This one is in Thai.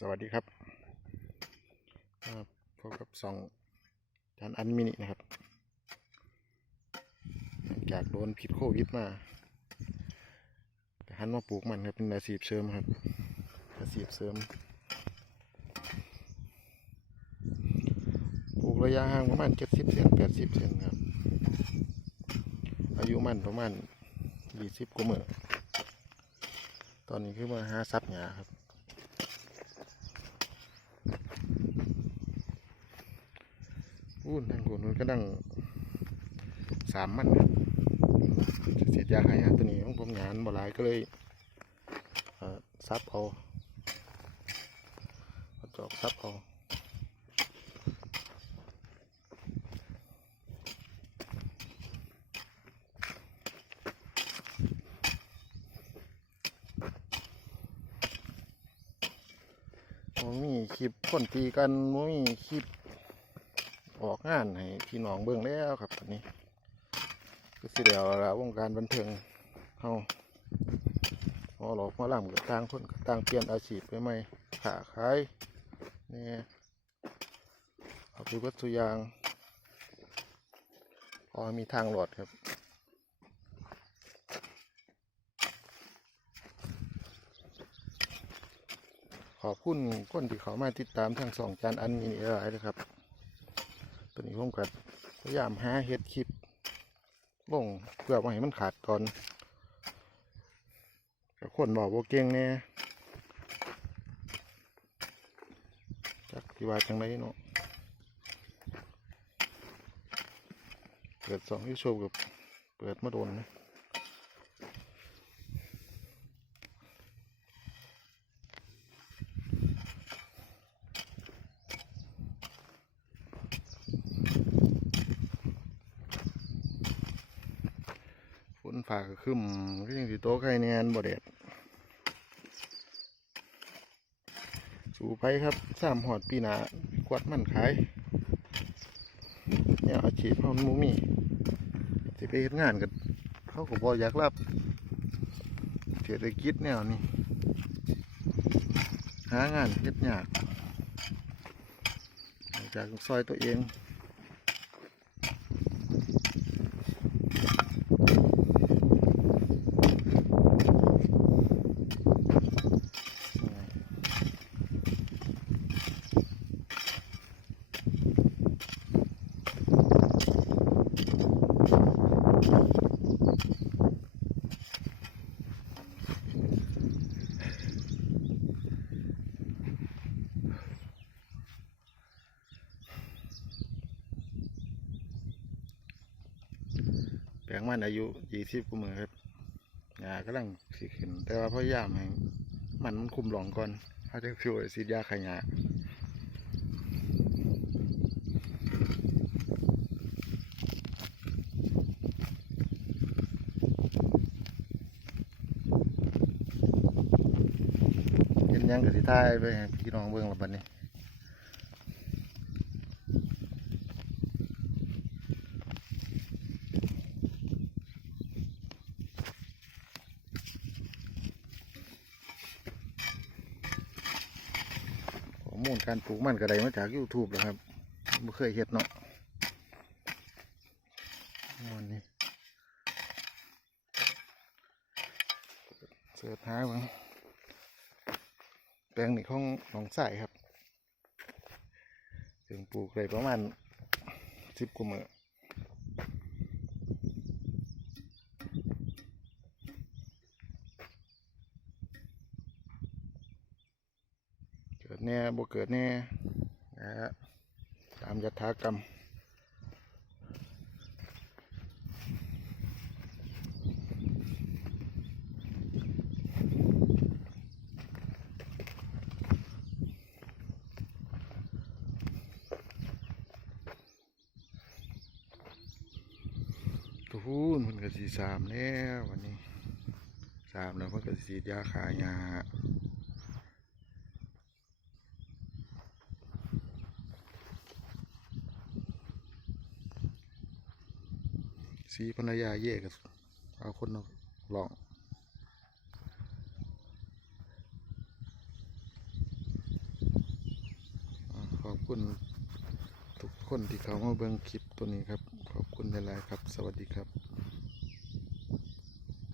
สวัสดีครับพบกับสองจานอันมินินะครับหลังจากโดนพิษโควิดมาหันมาปลูกมันครับเป็นอาชีพเสริมครับอาชีพเสริมปลูกระยะห่างประมาณเจ็ดสิบเซนแปดสิบเซนครับ อายุมันประมาณยี่สิบกว่าเมื่อตอนนี้คือมาหาซับหยาครับ พูดทางคนนู้นก็ดังสามมันเสียยาหายตัวนี้ของผมงานบ่หลายก็เลยซับเอาจอกซับเอาโมมีคลิปคนตีกันโมมีคลิป ออกงานให้พี่น้องเบิ่งแล้วครับตอนนี้ ก็สิเดียวละวงการบันเทิงเฮาพอหลอกมาล่ำกับต่างคนต่างเปลี่ยนอาชีพไปใหม่ขาขายนี่เอาไปวัตถุยางพอมีทางหลอดครับขอบคุณคนที่เขามาติดตามทางสองจานอันมีหลายนะครับ ตัวนี้ผมก็พยายามหาเฮ็ดคลิปลงเพื่อว่าให้มันขาดตอนกับคนบอกว่าเก่งแน่จักที่ว่าจังไรเนาะเปิดสองที่โชกับเปิดมาโดนนะ นฝากขึ้นก็ยังสิโตไข่แนนบ่แดดสู่ไปครับสามหอดปีนากวดมันขายเนี่ยอาชีพเขามูมีสิไปเฮ็ดงานกันเขาก็บ่อยากรับเศรษฐกิจแนวนี้หางานเฮ็ดยากอกจากซอยตัวเอง แปลงมันอายุยี่สิบกว่ามือครับหญ้ากำลังสิขึ้น แต่ว่าพยายามให้มันมันคุมหลองก่อนเขาจะช่วยสีดยาขยาเห็นหยังกับสิท้ายไปพี่น้องเบิ่งและบัดนี้ มูลการปลูกมันก็ได้มาจาก YouTube นะครับไม่เคยเห็ดเนาะวันนี้เสือท้าเบ้างแปลงนี้ของหนองใส่ครับ ถึงปลูกได้ประมาณสิบกว่ามือเกิ ดแน่บ่เกิดแน่นะฮะตามยถากรรม ทุนมันก็สีสามแล้ววันนี้สามแล้วมันก็สีดยาขายา สีภรรยาเย่กับเอาคนลองขอบคุณทุกคนที่เขามาเบิ่งคลิปตัวนี้ครับ ขอบคุณหลาย ๆ ครับ สวัสดีครับ